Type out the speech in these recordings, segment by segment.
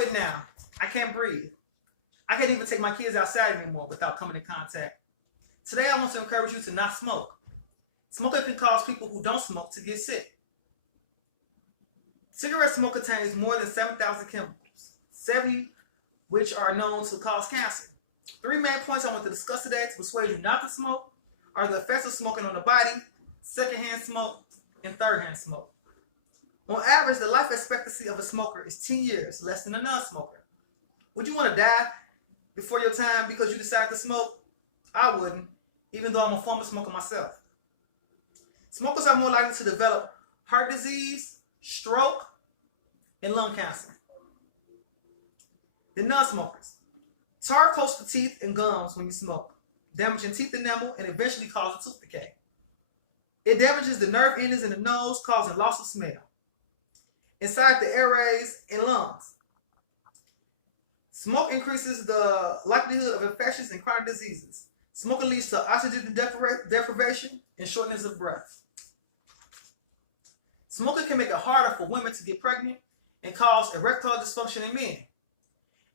stop it now. I can't breathe. I can't even take my kids outside anymore without coming in contact. Today I want to encourage you to not smoke. Smoking can cause people who don't smoke to get sick. Cigarette smoke contains more than 7,000 chemicals, 70 which are known to cause cancer. 3 main points I want to discuss today to persuade you not to smoke are the effects of smoking on the body, secondhand smoke, and thirdhand smoke. On average, the life expectancy of a smoker is 10 years, less than a non-smoker. Would you want to die before your time because you decided to smoke? I wouldn't, even though I'm a former smoker myself. Smokers are more likely to develop heart disease, stroke, and lung cancer than non-smokers. Tar coats the teeth and gums when you smoke, damaging teeth enamel and eventually causing tooth decay. It damages the nerve endings in the nose, causing loss of smell inside the airways and lungs. Smoke increases the likelihood of infections and chronic diseases. Smoking leads to oxygen deprivation and shortness of breath. Smoking can make it harder for women to get pregnant and cause erectile dysfunction in men.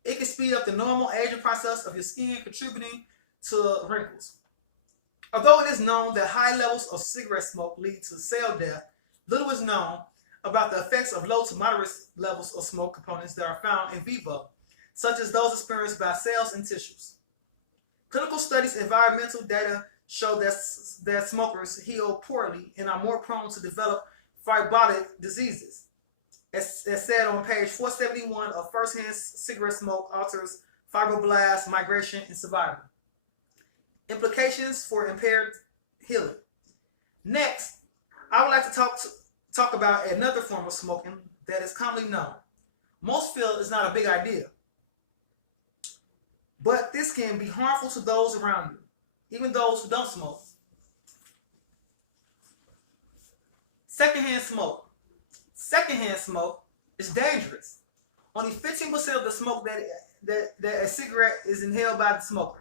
It can speed up the normal aging process of your skin, contributing to wrinkles. Although it is known that high levels of cigarette smoke lead to cell death, little is known about the effects of low to moderate levels of smoke components that are found in vivo, such as those experienced by cells and tissues. Clinical studies and environmental data show that smokers heal poorly and are more prone to develop fibrotic diseases. As said on page 471 of Firsthand Cigarette Smoke Alters Fibroblast Migration and Survival. Implications for impaired healing. Next, I would like to talk about another form of smoking that is commonly known. Most feel it's not a big idea, but this can be harmful to those around you, even those who don't smoke. Secondhand smoke. Secondhand smoke is dangerous. Only 15% of the smoke that a cigarette is inhaled by the smoker.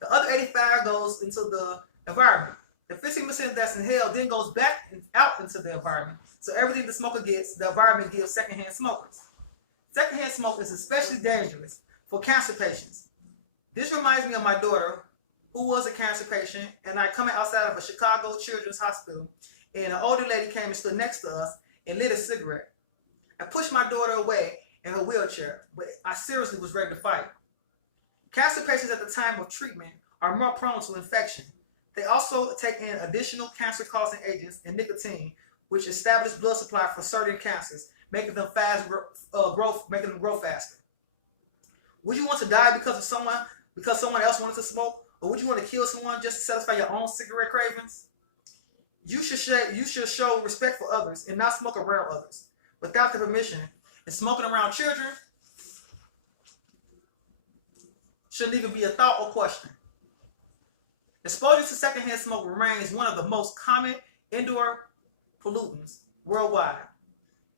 The other 85% goes into the environment. The 15% that's inhaled then goes back out into the environment. So everything the smoker gets, the environment gives secondhand smokers. Secondhand smoke is especially dangerous for cancer patients. This reminds me of my daughter, who was a cancer patient, and I coming outside of a Chicago Children's Hospital, and an older lady came and stood next to us and lit a cigarette. I pushed my daughter away in her wheelchair, but I seriously was ready to fight. Cancer patients at the time of treatment are more prone to infection. They also take in additional cancer-causing agents and nicotine, which establish blood supply for certain cancers, making them grow faster. Would you want to die because someone else wanted to smoke, or would you want to kill someone just to satisfy your own cigarette cravings? You should show respect for others and not smoke around others without their permission. And smoking around children shouldn't even be a thought or question. Exposure to secondhand smoke remains one of the most common indoor pollutants worldwide.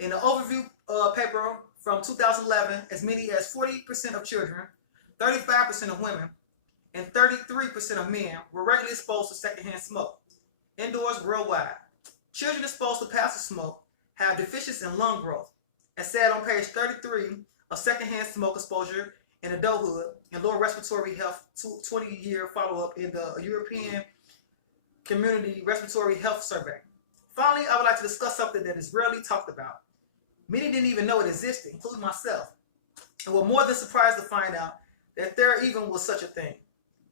In an overview paper from 2011, as many as 40% of children, 35% of women, and 33% of men were regularly exposed to secondhand smoke indoors worldwide. Children exposed to passive smoke have deficiencies in lung growth, as said on page 33 of secondhand smoke exposure in adulthood and lower respiratory health 20-year follow-up in the European Community Respiratory Health Survey. Finally, I would like to discuss something that is rarely talked about. Many didn't even know it existed, including myself, and were more than surprised to find out that there even was such a thing.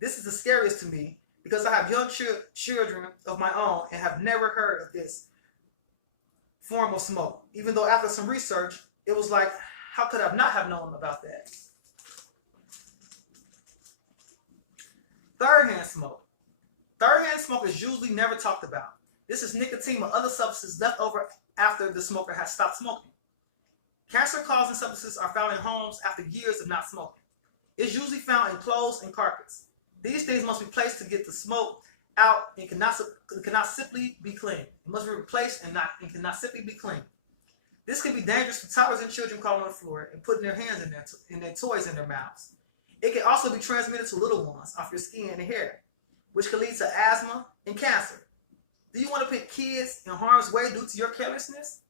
This is the scariest to me because I have young children of my own and have never heard of this form of smoke. Even though after some research, it was like, how could I not have known about that? Thirdhand smoke. Thirdhand smoke is usually never talked about. This is nicotine or other substances left over after the smoker has stopped smoking. Cancer-causing substances are found in homes after years of not smoking. It's usually found in clothes and carpets. These things must be placed to get the smoke out and cannot simply be cleaned. It must be replaced and cannot simply be cleaned. This can be dangerous for toddlers and children crawling on the floor and putting their hands in their toys in their mouths. It can also be transmitted to little ones off your skin and hair, which can lead to asthma and cancer. Do you want to put kids in harm's way due to your carelessness?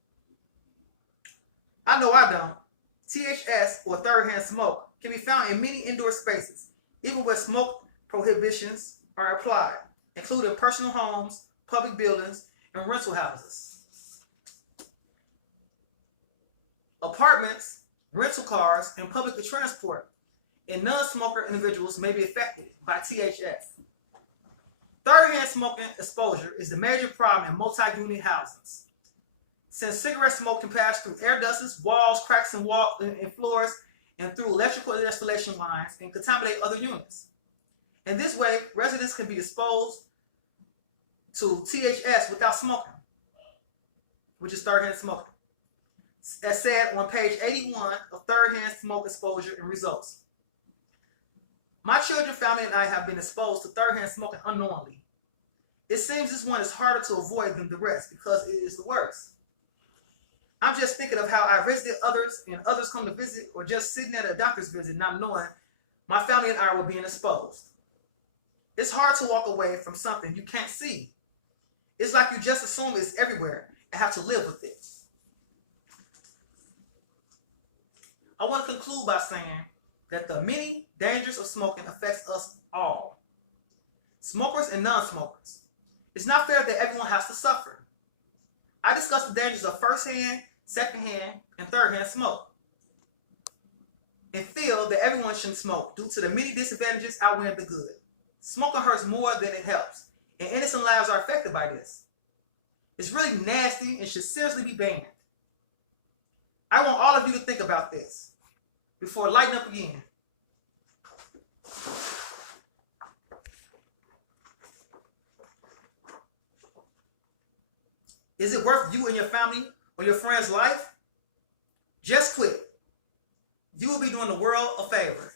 I know I don't. THS, or third-hand smoke, can be found in many indoor spaces, even where smoke prohibitions are applied, including personal homes, public buildings, and rental houses. Apartments, rental cars, and public transport and non-smoker individuals may be affected by THS. Third-hand smoking exposure is the major problem in multi-unit housings. Since cigarette smoke can pass through air ducts, walls, cracks in floors, and through electrical installation lines and contaminate other units. In this way, residents can be exposed to THS without smoking, which is third-hand smoking, as said on page 81 of third-hand smoke exposure and results. My children, family, and I have been exposed to third-hand smoking unknowingly. It seems this one is harder to avoid than the rest because it is the worst. I'm just thinking of how I visited others and others come to visit, or just sitting at a doctor's visit not knowing my family and I were being exposed. It's hard to walk away from something you can't see. It's like you just assume it's everywhere and have to live with it. I want to conclude by saying that the many dangers of smoking affects us all, smokers and non-smokers. It's not fair that everyone has to suffer. I discussed the dangers of first-hand, second-hand, and third-hand smoke, and feel that everyone shouldn't smoke due to the many disadvantages outweighing the good. Smoking hurts more than it helps, and innocent lives are affected by this. It's really nasty and should seriously be banned. I want all of you to think about this before lighting up again. Is it worth you and your family or your friend's life? Just quit. You will be doing the world a favor.